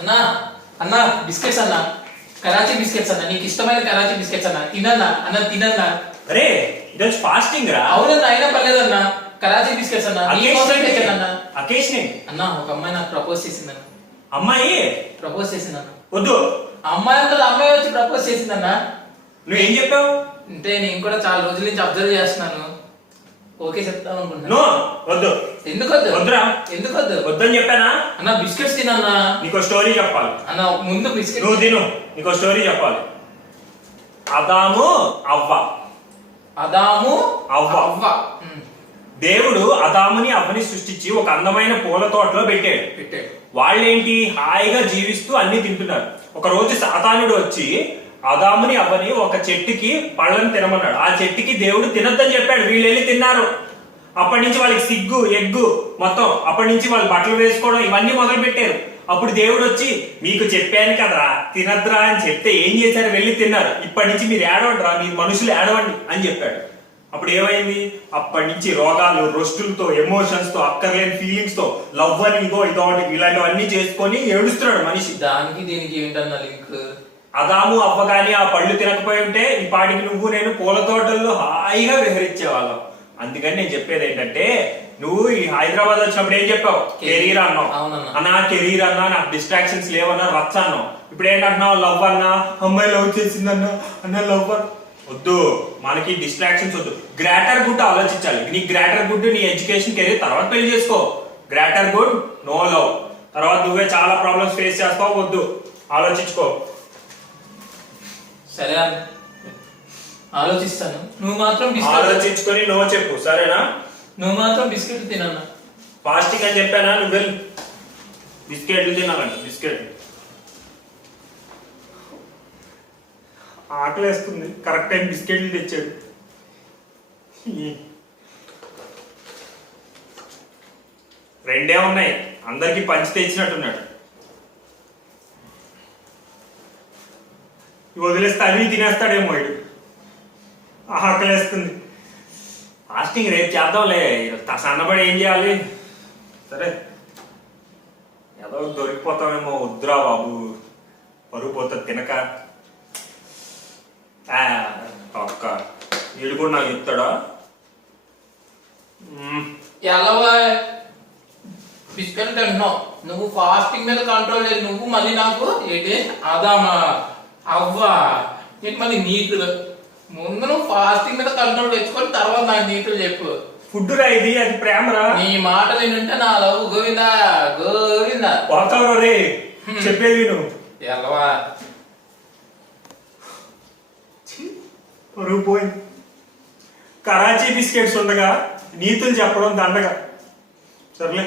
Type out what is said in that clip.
అన్నా అన్నా బిస్కెట్స్ అన్నా, కరాచీ బిస్కెట్స్ అన్నా, నీకు ఇష్టమైన కరాచీ బిస్కెట్స్ అన్నా, తినన్నా అన్న తినన్నా. అరే ఈరోజు ఫాస్టింగ్ రా. అవునన్నా, అయినా పర్లేదన్నా, కరాచీ బిస్కెట్స్ అన్నా నీకోసం తెచ్చానన్నా. అకేషన్ అన్నా ఒక అమ్మాయి నాకు ప్రపోజ్ చేసిందన్న. అమ్మాయి ప్రపోజ్ చేసిందన్న. వద్దు. అమ్మాయి అంతా అమ్మాయి వచ్చి ప్రపోజ్ చేసిందన్నా. నువ్వేం చెప్పావు? అంటే నేను కూడా చాలా రోజుల నుంచి అబ్జర్వ్ చేస్తున్నాను. ఓకే చెప్తాం అనుకుంటున్నా. నో వద్దు. ఎందుకు వద్దు? వద్దురా. ఎందుకు వద్దు? వద్దని చెప్పానా? అన్న బిస్కెట్స్ తినన్నా. నీకు స్టోరీ చెప్పాలి. అన్న ముందు బిస్కెట్ నువ్వు తిను, నీకు స్టోరీ చెప్పాలి. అదాము అవ్వ. అదాము అవ్వ. అవ్వ. దేవుడు అదాముని అవ్వని సృష్టించి ఒక అందమైన పూల తోటలో పెట్టాడు. వాళ్ళేంటి హాయిగా జీవిస్తూ అన్ని తింటున్నారు. ఒక రోజు సాతానుడు వచ్చి అదాముని అవ్వని ఒక చెట్టుకి పళ్ళని తినమన్నాడు. ఆ చెట్టుకి దేవుడు తినొద్దని చెప్పాడు. వీళ్ళు వెళ్ళి తిన్నారు. అప్పటి నుంచి వాళ్ళకి సిగ్గు ఎగ్గు మొత్తం అప్పటి నుంచి వాళ్ళు బట్టలు వేసుకోవడం ఇవన్నీ మొదలు పెట్టారు. అప్పుడు దేవుడు వచ్చి మీకు చెప్పాను కదరా తినద్రా అని చెప్తే ఏం చేశారు? వెళ్ళి తిన్నారు. ఇప్పటి నుంచి మీరు ఏడవండిరా, మీరు మనుషులు ఏడవండి అని చెప్పాడు. అప్పుడు ఏమైంది? అప్పటి నుంచి రోగాలు, రొస్టులతో, ఎమోషన్స్ తో, అక్కర్లేని ఫీలింగ్స్ తో, లవ్ అని ఇదో ఇలాంటివన్నీ చేసుకొని ఏడుస్తున్నాడు మనిషి. దానికి దీనికి ఏంటన్నా లింక్? అదాము అవ్వగాని ఆ పళ్ళు తినకపోయి ఉంటే ఈ పాటికి నువ్వు నేను పూల తోటల్లో హాయిగా విహరించేవాళ్ళం. అందుకని నేను చెప్పేది ఏంటంటే, నువ్వు ఈ హైదరాబాద్ వచ్చినప్పుడు ఏం చెప్పావు? కెరీర్ అన్నావు. అన్నా కెరీర్ అన్నా, నాకు డిస్ట్రాక్షన్స్ లేవన్నా, రచ్చ అన్నావు. ఇప్పుడు ఏంటంటున్నావు? లవ్ అన్నా, అమ్మాయి లవ్ చేసిందన్నా అన్నా లవ్ అన్న. వద్దు, మనకి డిస్ట్రాక్షన్స్ వద్దు. గ్రేటర్ గుడ్ ఆలోచించాలి. నీ గ్రేటర్ గుడ్ నీ ఎడ్యుకేషన్ కెరీర్ తర్వాత పెళ్లి చేసుకో. Greater good no love. తర్వాత నువ్వే చాలా ప్రాబ్లమ్స్ ఫేస్ చేస్తావు. వద్దు, ఆలోచించుకో. సరే ఆలోచిస్తాను. నువ్వు మాత్రం ఆలోచించుకొని నో చెప్పు, సరేనా? నువ్వు మాత్రం బిస్కెట్ తినన్నా. ఫాస్టింగ్ అని చెప్పానా? నువ్వు వెళ్ళి బిస్కెట్లు తినాలంట. బిస్కెట్ ఆకలి వేస్తుంది. కరెక్ట్ టైం బిస్కెట్లు తెచ్చాడు. రెండే ఉన్నాయి, అందరికి పంచి తెచ్చినట్టున్నాడు. వదిలేస్తే అవి తినేస్తాడేమో ఇడు. ఆకలి వేస్తుంది. ఫాస్టింగ్ రేపు చేద్దాంలే. సన్నబడి ఏం చేయాలి? సరే ఏదో దొరికిపోతామేమో. వద్దురా బాబు, పరుగు పోతుంది తినక. ఒక్క వీళ్ళు కూడా నాకు చెప్తాడా? ఎలా బిస్కెట్ తింటున్నావు నువ్వు? ఫాస్టింగ్ మీద కంట్రోల్ లేదు నువ్వు. మళ్ళీ నాకు ఏంటి అదామా అవ్వా ఏంటి మళ్ళీ నీతులు? ముందు నువ్వు ఫాస్టింగ్ మీద కంట్రోల్ తెచ్చుకొని తర్వాత నాకు నీతులు చెప్పు. ఫుడ్ రా ఇది, అది ప్రేమరా. నీ మాట వింటే నా లవ్ గోవిందా గోవిందా. వాతావరణ రే చెప్పేది నువ్వు. ఎలవా పరుగు పోయింది. కరాచీ బిస్కెట్స్ ఉండగా నీతులు చెప్పడం దండగా. సర్లే.